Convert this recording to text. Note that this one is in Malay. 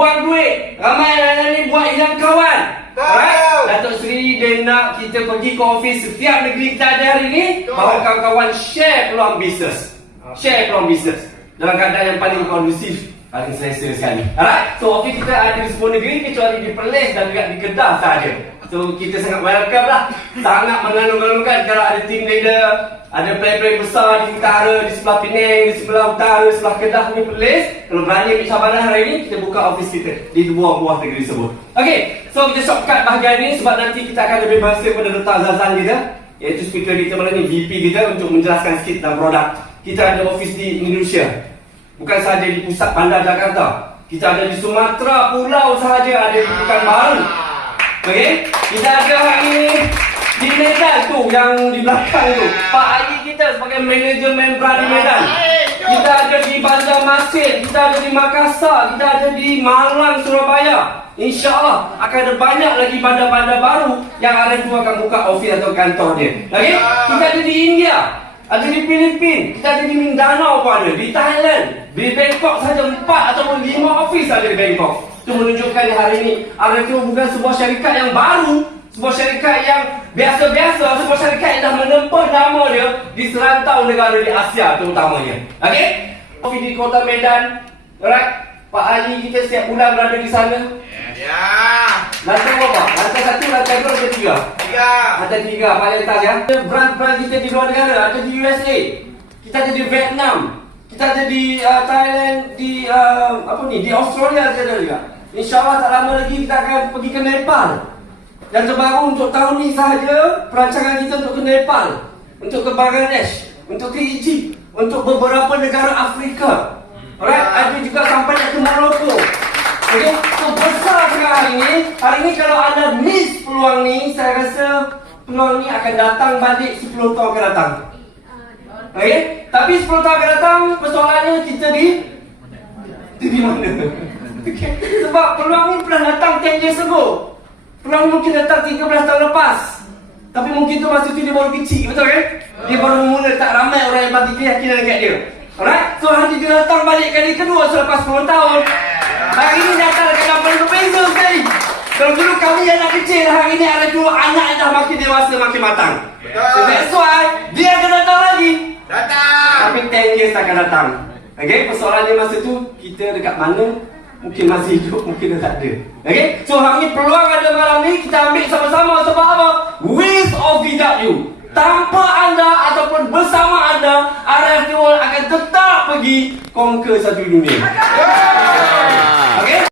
buang duit. Ramai anak ni buat hilang kawan. Alright? Datuk Seri dia nak kita pergi ke office setiap negeri kita ada hari ni, bawa kawan-kawan share peluang bisnes. Share peluang bisnes dalam keadaan yang paling kondusif, paling selesa sekali. Alright? So office kita ada di semua negeri kecuali di Perlis dan juga di Kedah sahaja. So kita sangat welcome lah. Sangat mengalung-alungkan kalau ada team leader, ada player-player besar di utara, di sebelah Penang, di sebelah utara, di sebelah Kedah ni Perlis. Kalau berani ambil cabaran hari ini, kita buka office kita di dua buah negeri tersebut. Okay, so kita shortcut bahagian ni sebab nanti kita akan lebih bahasa pada Dr. Zazan kita, iaitu speaker kita mana ni, VP kita, untuk menjelaskan sikit tentang produk. Kita ada office di Indonesia, bukan sahaja di pusat bandar Jakarta. Kita ada di Sumatera, pulau sahaja ada di Pekanbaru. Okay, kita ada hari ni di Medan tu, yang di belakang tu, Pak Haji kita sebagai manager membran di Medan. Kita ada di Banjarmasin, kita ada di Makassar, kita ada di Malang, Surabaya. InsyaAllah akan ada banyak lagi bandar-bandar baru yang RF2 akan buka office atau kantor dia. Okay? Kita ada di India, ada di Filipina, kita ada di Mindanao pun ada, di Thailand, di Bangkok saja 4 ataupun 5 office ada di Bangkok. Itu menunjukkan hari ini RF2 bukan sebuah syarikat yang baru, sebuah syarikat yang biasa-biasa, sebuah syarikat yang dah menempuh nama dia di serantau negara di Asia terutamanya. Okey? Office di Kota Medan. Alright? Pak Haji kita setiap bulan berada di sana. Ya. Lantai berapa? Lantai 1, lantai 2, lantai 3? 3. Lantai 3, paling atas ya. Brand-brand kita di luar negara, ada di USA. Kita ada di Vietnam. Kita ada di Thailand, di di Australia kita ada juga. InsyaAllah tak lama lagi kita akan pergi ke Nepal. Yang terbaru untuk tahun ni sahaja, perancangan kita untuk ke Nepal, untuk ke Bangladesh, untuk ke Egypt, untuk beberapa negara Afrika. Alright, ada juga sampai ke Morocco. Okay, so besar sangat hari ni. Hari ni kalau anda miss peluang ni, saya rasa peluang ni akan datang balik 10 tahun akan datang. Okay, tapi 10 tahun akan datang, persoalannya kita di mana? Okay. Sebab peluang ni pernah datang 10 years ago. Peluang ni mungkin datang 13 tahun lepas. Tapi mungkin tu masa tu dia baru kecil, betul kan? Dia baru mula, tak ramai orang yang bagi keyakinan dekat dia. Alright? So hari dia datang balik kali kedua selepas 10 tahun. Hari ini datang dengan paling berbeza sekali. Kalau dulu kami anak kecil, hari ini ada dua anak yang dah makin dewasa, makin matang. So that's why dia akan datang lagi. Datang. Tapi 10 years akan datang. Okay? Persoalannya masa tu, kita dekat mana? Mungkin masih hidup, mungkin dah tak ada. Okay? So hari ni peluang ada malam ni, kita ambil sama-sama. Sebab apa? With or without you. Tanpa anda ataupun bersama anda, RF World akan tetap pergi conquer satu dunia. Okay?